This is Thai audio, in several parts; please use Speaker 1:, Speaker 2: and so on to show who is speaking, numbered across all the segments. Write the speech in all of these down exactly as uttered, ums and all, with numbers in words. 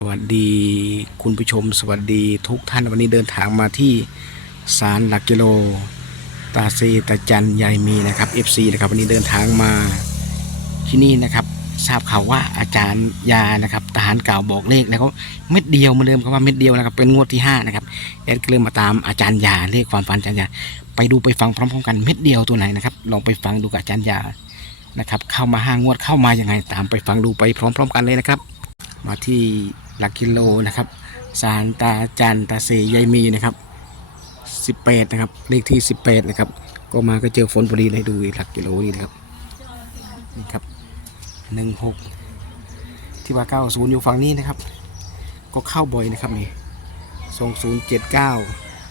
Speaker 1: วัสดีคุณผู้ชมสวัสดีทุกท่านวันนี้เดินทางมาที่ศาลหลักกิโลตาเซตาจันยายมีนะครับ เอฟ ซี นะครับวันนี้เดินทางมาที่นี่นะครับทราบข่าวว่าอาจารย์ยานะครับทหารเก่าบอกเลขแล้วก็เม็ดเดียวเหมือนเดิมครับว่าเม็ดเดียวนะครับเป็นงวดที่ห้านะครับแอดก็เลยมาตามอาจารย์ยาเลขความฝันอาจารย์ยาไปดูไปฟังพร้อมๆกันเม็ดเดียวตัวไหนนะครับลองไปฟังดูกับอาจารย์ยานะครับเข้ามาห้างวดเข้ามายังไงตามไปฟังดูไปพร้อมๆกันเลยนะครับมาที่หลักกิโลนะครับศาลตาจันตาเซยายมีนะครับสิบแปดนะครับเลขที่สิบแปดนะครับก็มาก็เจอฝนพอดีเลยดูหลักกิโลนี่นะครับนี่ครับหนึ่งหกที่ว่าเก้าศูนย์อยู่ฝั่งนี้นะครับก็เข้าบ่อยนะครับนี่สองศูนย์เจ็ดเก้า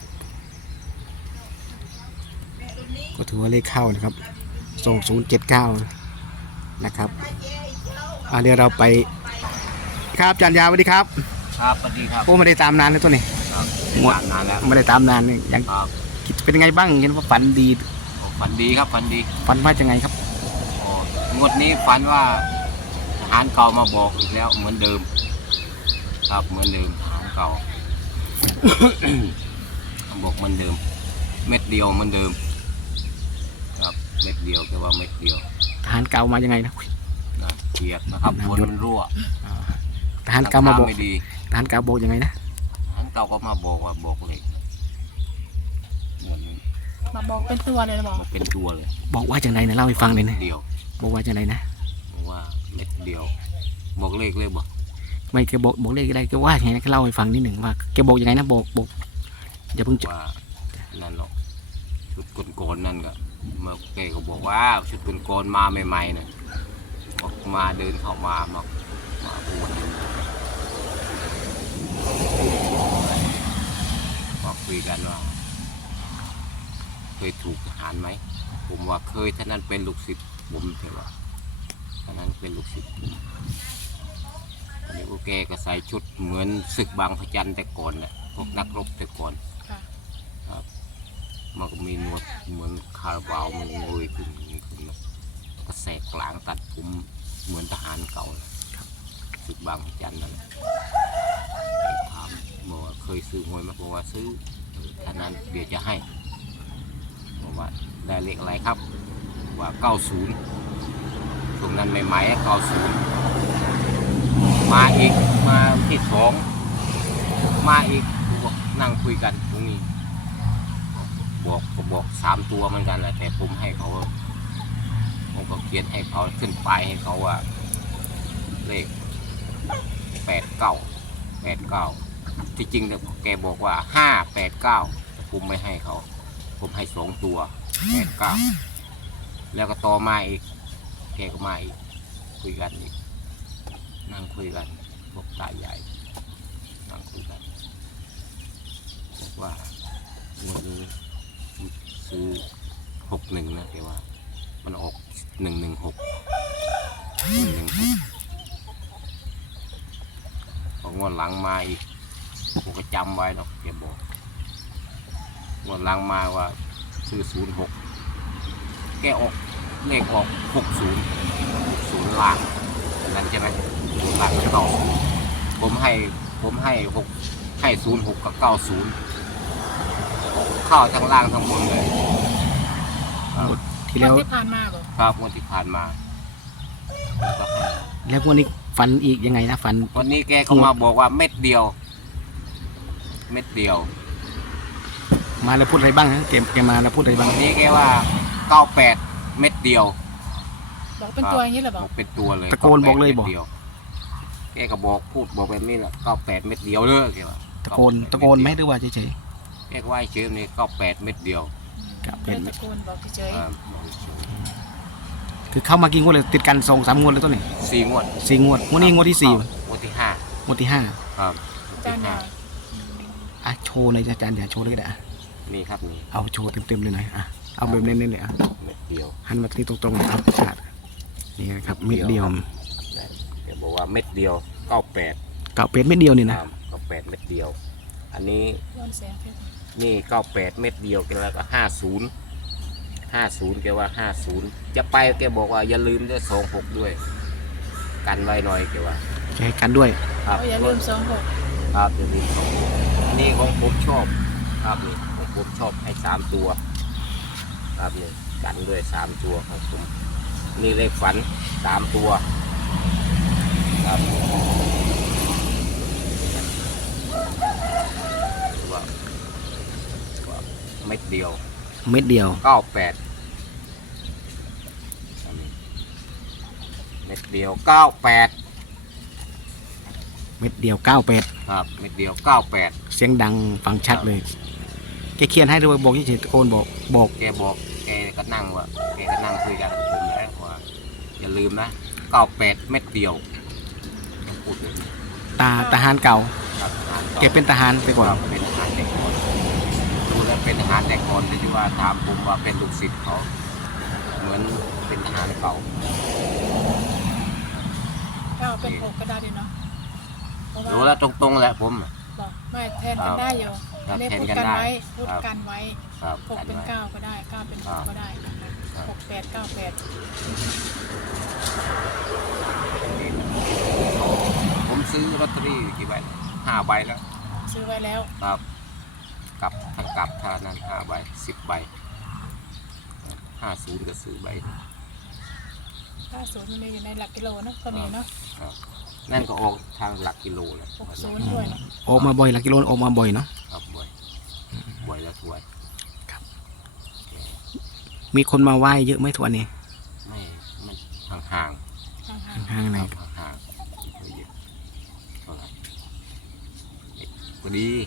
Speaker 1: ก็ถือว่าเลขเข้านะครับสองศูนย์เจ็ดเก้านะครับเดี๋ยวเราไปครับอาจารย์ยาสวัสดีครับ
Speaker 2: ครับสวัสดีครับ
Speaker 1: โอ้ไม่ได้ตามนานเลยตัวนี้
Speaker 2: หมดนานแล้ว
Speaker 1: ไม่ได้ตามนานนี่ยังคิดเป็นยังไงบ้างเห็นว่าฝันดี
Speaker 2: ฝันดีครับฝันดี
Speaker 1: ฝันว่ายังไงครับ
Speaker 2: งวดนี้ฝันว่าทหารเก่ามาบอกอีกแล้วเหมือนเดิมครับเหมือนเดิมทหารเก่า บอกเหมือนเดิมเม็ดเดียวเหมือนเดิมครับเม็ดเดียวแค่ว่าเม็ดเดียว
Speaker 1: ทหารเก่ามายังไงนะ
Speaker 2: นะเกียดนะครับบนมันรั่ว
Speaker 1: ทหารเก่ามาบอกทหารเก่าบอกยังไงนะ
Speaker 2: ทหารเก่าก็มาบอกว่าบอกเลย
Speaker 3: มาบอกเป็นตัวเลยหรอบอก
Speaker 2: เป็นตัวเลย
Speaker 1: บอกว่าจังไรนะเล่าให้ฟังเลยนะ
Speaker 2: เดียว
Speaker 1: บอกว่าจังไรนะ
Speaker 2: บอกว่าเม็ดเดียวบอกเลขเลยบอก
Speaker 1: ไม่แกบอกบอกเลขอะไรแกว่าไงนะแกเล่าให้ฟังนิดหนึ่งว่าแกบอกยังไงนะบอกบอกอย่าเพิ่ง
Speaker 2: ว่านั่นหรอกชุดโกนๆนั่นก็เมื่อแกก็บอกว่าชุดโกนๆมาใหม่ๆเนี่ยบอกมาเดินเข้ามามามาพูดบอกคุยกันว่าเคยถูกทหารไหมผมว่าเคยท่านั้นเป็นลูกศิษย์ผมเถอะว่าท่านั้นเป็นลูกศิษย์อันนี้โอเคก็ใส่ชุดเหมือนศึกบางพระจันทร์แต่ก่อนแหละพวกนักรบแต่ก่อนครับมันก็มีหนวดเหมือนคาร์บาวมันงอยขึ้นขึ้นกระแสกลางตัดผมเหมือนทหารเก่าศึกบางพระจันทร์นั่นถามบอกว่าเคยซื้อหวยมาบอกว่าซื้อท่านั้นเดี๋ยวจะให้บอกว่าได้เลขอะไรครับว่าเก้าศูนย์ตรงนั้นใหม่ๆเก้าศูนย์มาอีกมาที่สองมาอีกบอกนั่งคุยกันตรงนี้บอกก็บอกสามตัวเหมือนกันแหละแต่ผมให้เขาผมก็เขียนให้เขาขึ้นไปให้เขาว่าเลขแปดเก้าแปดเก้าที่จริงเนี่ยแกบอกว่าห้าแปดเก้าผมไม่ให้เขาผมให้สองตัวแปดเก้าแล้วก็ต่อมาอีกแกก็มาอีกคุยกันอีกนั่งคุยกันพวกตาใหญ่นั่งคุยกันบอกว่าวันนี้ซื้อหกหนึ่งนะแกว่ามันออกหนึ่งหนึ่งหกหนึ่งหนึ่งหกพองวดหลังมาอีกผมก็จำไว้หรอกแกบอกงวดหลังมาว่าซื้อศูนย์หกแกออกเลขออกหกศูนย์หกศูนย์ล่างนั่นใช่ไหมล่างเก้าผมให้ผมให้หกให้ศูนย์หกกับเก้าศูนย์เข้าทั้งล่างทั้งบนเลย
Speaker 1: ที่แล้ว
Speaker 3: ที่ผ่านมาบอก
Speaker 2: ครับวันที่ผ่านมา
Speaker 1: แล้ววันนี้ฝันอีกยังไงนะฝัน
Speaker 2: วันนี้แกก็มาบอกว่าเม็ดเดียวเม็ดเดียว
Speaker 1: มาแล้วพูดอะไรบ้างนะแกแกมาแล้วพูดอะไรบ้าง
Speaker 2: วันนี้แกว่าเก้าแปดเม็ดเดียว
Speaker 3: บอกเป็นตัวอย่างนี้เหรอบอก
Speaker 2: เป็นตัวเลย
Speaker 1: ตะโกนบอกเลยบอก
Speaker 2: แกก็บอกพูดบอกแบบนี้แหละเก้าแปดเม็ดเดียวเลยแกว่า
Speaker 1: ตะโกนตะโกนไหมหรือว่าเฉย
Speaker 2: ๆแกว่าเฉยนี่เก้าแปดเม็ดเดียว
Speaker 3: เป็นตะโกนบอกเฉย
Speaker 1: คือเข้ามากี่งวดเลยติดกันสองสามงวดเลยต้นนี่
Speaker 2: สี่งวด
Speaker 1: สี่งวดงวดนี้งวดที่สี่
Speaker 2: งวดที่ห้าง
Speaker 1: วดที่ห้า
Speaker 2: ครับ
Speaker 3: อาจารย์
Speaker 1: อ่ะโชว์ในอาจารย์อย่าโชว์เลยก็ได้
Speaker 2: นี่ครับนี่
Speaker 1: เอาโชว์เต็มๆเลยหน่อยอ่ะเอาแบบเน้นๆเลยอ่ะ
Speaker 2: เม็ดเดียว
Speaker 1: หันมาที่ตรงๆเลยครับชัดนี่ครับเม็ดเดียว
Speaker 2: แกบอกว่าเม็ดเดียวเก้าแปด
Speaker 1: เก้าแปดเม็ดเดียวนี่นะ
Speaker 2: เก้าแปดเม็ดเดียวอันนี้นี่เก้าแปดเม็ดเดียวกันแล้วก็ห้าศูนย์ห้าศูนย์แกว่าห้าศูนย์จะไปแกบอกว่าอย่าลืมด้วยสองหกด้วยกันไว้หน่อยแกว่า
Speaker 1: จะให้กันด้วย
Speaker 2: ครับ
Speaker 3: อย่าลืมสองหก
Speaker 2: ครับอย่าลืมสองหกอันนี้ของผมชอบครับนี่ของผมชอบให้สามตัวครับนี่กันด้วยสามตัวของผมนี่เลขฝันสามตัวครับว่าว่าเม็ดเดียว
Speaker 1: เม็ดเดียว
Speaker 2: เก้าแปดเม็ดเดียวเก้าแปด
Speaker 1: เม็ดเดียวเก้าแปด
Speaker 2: ครับเม็ดเดียวเก้าแปด
Speaker 1: เสียงดังฟังชัดเลยแกเขียนให้ด้วยบอกเฉยๆตะโกนบอกบอก
Speaker 2: แกบอกแกก็นั่งว่าแกก็นั่งคุยกันกับผมแล้วว่าอย่าลืมนะเก้าแปดเม็ดเดียวแกพูดเลย
Speaker 1: ตาทหารเก่า
Speaker 2: ครับทหาร
Speaker 1: แกเป็นทหารไปก่อน
Speaker 2: ครับเป็นทหารแต่ก่อนดูแล้วเป็นทหารแต่ก่อนแต่ที่ว่าถามผมว่าเป็นลูกศิษย์เขาเหมือนเป็นทหารเก่า
Speaker 3: เก้าเป็นหกก็ได้ดีเนาะเพราะว่า
Speaker 2: รู้แล้วตรงๆแหละผม
Speaker 3: บอกไม่แทนกันได้อยู่
Speaker 2: ครับ
Speaker 3: อันนี้
Speaker 2: แทน
Speaker 3: พูด
Speaker 2: กัน
Speaker 3: กัน
Speaker 2: ได้
Speaker 3: ไว้พูด
Speaker 2: ครับ
Speaker 3: กันไว้
Speaker 2: ครับ
Speaker 3: หกเป็นเก้าก็ได้เก้าเป็นหกก็ได้นะคะหกแปดเก้าแปด
Speaker 2: ผมซื้อลอตเตอรี่กี่ใบห้าใบแล้ว
Speaker 3: ซื้อไว้แล้ว
Speaker 2: ครับกลับทั้งกลับทานั้นห้าใบสิบใบห้าศูนย์ก็ซื้อใบ
Speaker 3: ถ้าศูนย์มันมีอยู่ในหลักกิโลเนาะก็มีเนาะ
Speaker 2: ครับนั่นก็ออกทางหลักกิโลเลย
Speaker 3: หกศูนย์ด้วยเนาะ
Speaker 1: ออกมาบ่อยหลักกิโลออกมาบ่อยเนาะ
Speaker 2: ครับบ่อยบ่อยแล้วถวย
Speaker 1: มีคนมาไหว้เยอะไหมทุกวันนี้
Speaker 2: ไม่มันห่างห่าง
Speaker 3: ห่าง
Speaker 1: ห่างๆ
Speaker 2: ๆ
Speaker 1: ไหน
Speaker 2: ครับห่างๆไม่เยอะเท่าไหร่พอดี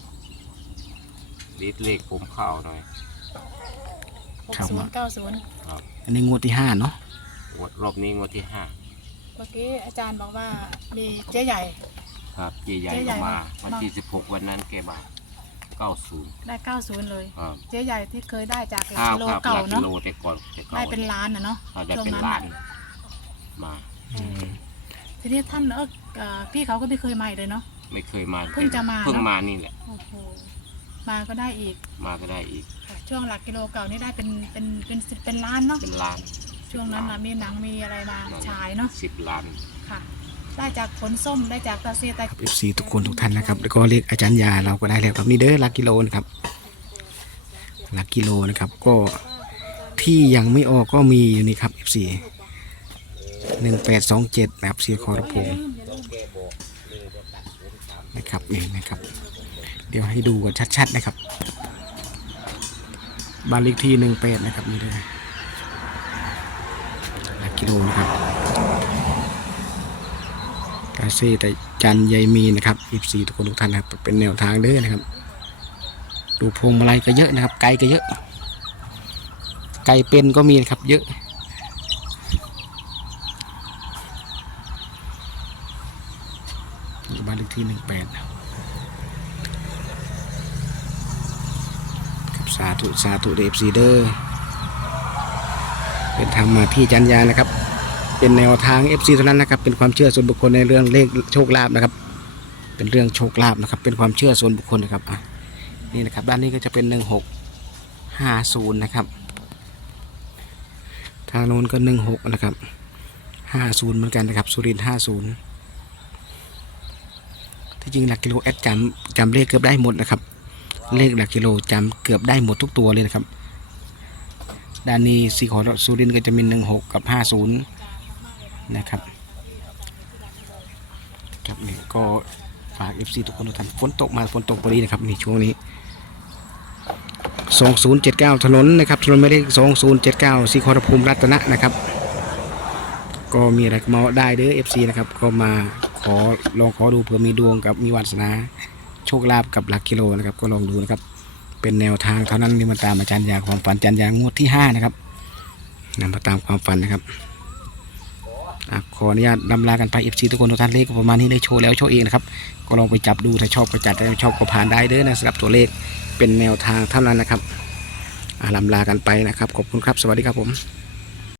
Speaker 2: ดีดเลขผมเข้าหน่อย
Speaker 3: ๆหกศูนย์เก้าศูนย์
Speaker 2: ครับ
Speaker 1: อันนี้งวดที่ห้าเนาะ
Speaker 2: งวดรอบนี้งวดที่ห้า
Speaker 3: เมื่อกี้อาจารย์บอกว่ามีเจ๊ใหญ่
Speaker 2: ครับเจใหญ่
Speaker 3: เจ๊ใหญ่
Speaker 2: ก็มา
Speaker 3: มา
Speaker 2: วันที่สิบหกวันนั้นแกมาเก้าศูนย์
Speaker 3: ได้เก้าศูนย์เลย
Speaker 2: ครับ
Speaker 3: เจ๊ใหญ่ที่เคยได้จากหลัก
Speaker 2: ข้าว
Speaker 3: กิโล
Speaker 2: ครับ
Speaker 3: เก่า
Speaker 2: หลักกิ
Speaker 3: เนาะ
Speaker 2: โลแต่ก่อนแต่ก่อน
Speaker 3: ได้เป็นล้านนะเนาะ
Speaker 2: เขาจะ
Speaker 3: ช่วง
Speaker 2: เป็น
Speaker 3: นั้น
Speaker 2: ล้า
Speaker 3: น่ะ
Speaker 2: นมา
Speaker 3: ทีนี้ท่านเออเอ่อพี่เขาก็ไม่เคยมาอีกเลยเนาะ
Speaker 2: ไม่เคยมา
Speaker 3: เพิ่งจะมา
Speaker 2: เพิ่ง
Speaker 3: เนอะ
Speaker 2: มานี่แหละ
Speaker 3: โอ้โหมาก็ได้อีก
Speaker 2: มาก็ได้อีก
Speaker 3: ช่วงหลักกิโลเก่านี่ได้เป็นเป็นเป็นสิบเป็นล้านเนาะ
Speaker 2: เป็นล้าน
Speaker 3: ช่วงนั้นนะมีหนังมีอะไรมาฉายเนาะ
Speaker 2: สิบล้าน
Speaker 3: ค่ะ ได้จากผลส้มได้จากตาเซียตา
Speaker 1: เอฟซีทุกคนทุกท่านนะครับแล้วก็เรียกอาจารย์ยาเราก็ได้แล้วครับนี่เด้อหลักกิโลนะครับหลักกิโลนะครับก็ที่ยังไม่ออกก็มีอยู่นี่ครับเอฟซีหนึ่งแปดสองเจ็ดนะครับเสียคอระพงนะครับนี่นะครับ เดี๋ยวให้ดูกันชัดๆนะครับบ้านเลขที่หนึ่งแปดนะครับนี่เด้อหลักกิโลนะครับกาเซ่แต่จันยายมีนะครับอีซีทุกคนทุกท่านนะครับเป็นแนวทางเด้อนะครับดูพวงมาลัยก็เยอะนะครับไก่ก็เยอะไก่เป็นก็มีนะครับเยอะบ้านเลขที่หนึ่งแปดครับสาธุสาธุเดฟซีเดอร์เป็นทางมาที่จันยานะครับเป็นแนวทาง เอฟ ซี เท่านั้นนะครับเป็นความเชื่อส่วนบุคคลในเรื่องเลขโชคลาภนะครับเป็นเรื่องโชคลาภนะครับเป็นความเชื่อส่วนบุคคลนะครับอ่ะนี่นะครับด้านนี้ก็จะเป็นหนึ่งหกห้าศูนย์นะครับทางโน้นก็หนึ่งหกนะครับห้าศูนย์เหมือนกันนะครับสุรินทร์ห้าศูนย์ที่จริงหลักกิโลแอดจำจำเลขเกือบได้หมดนะครับเลขหลักกิโลจำเกือบได้หมดทุกตัวเลยนะครับด้านนี้สีของสุรินทร์ก็จะมีหนึ่งหกกับห้าศูนย์นะครับครับนี่ก็ฝาก เอฟ ซี ทุกคนทุกท่านฝนตกมาฝนตกพอดีนะครับในช่วงนี้สองศูนย์เจ็ดเก้าถนนนะครับถนนหมายเลขสองศูนย์เจ็ดเก้าสีขอรภูมิรัตนะนะครับก็มีอะไรก็มาได้เด้อ เอฟ ซี นะครับก็มาขอลองขอดูเผื่อมีดวงกับมีวาสนาโชคลาภกับหลักกิโลนะครับก็ลองดูนะครับเป็นแนวทางเท่านั้นนี่มาตามอาจารย์ยาความฝันอาจารย์ยางวดที่ห้านะครับนำมาตามความฝันนะครับขออนุญาตนำลากันไป เอฟ ซี ทุกคนทุกท่านเลขก็ประมาณนี้ได้โชว์แล้วโชว์เองนะครับก็ลองไปจับดูถ้าชอบก็จัดถ้าไม่ชอบก็ผ่านได้เด้อนะสำหรับตัวเลขเป็นแนวทางเท่านั้นนะครับลำลากันไปนะครับขอบคุณครับสวัสดีครับผม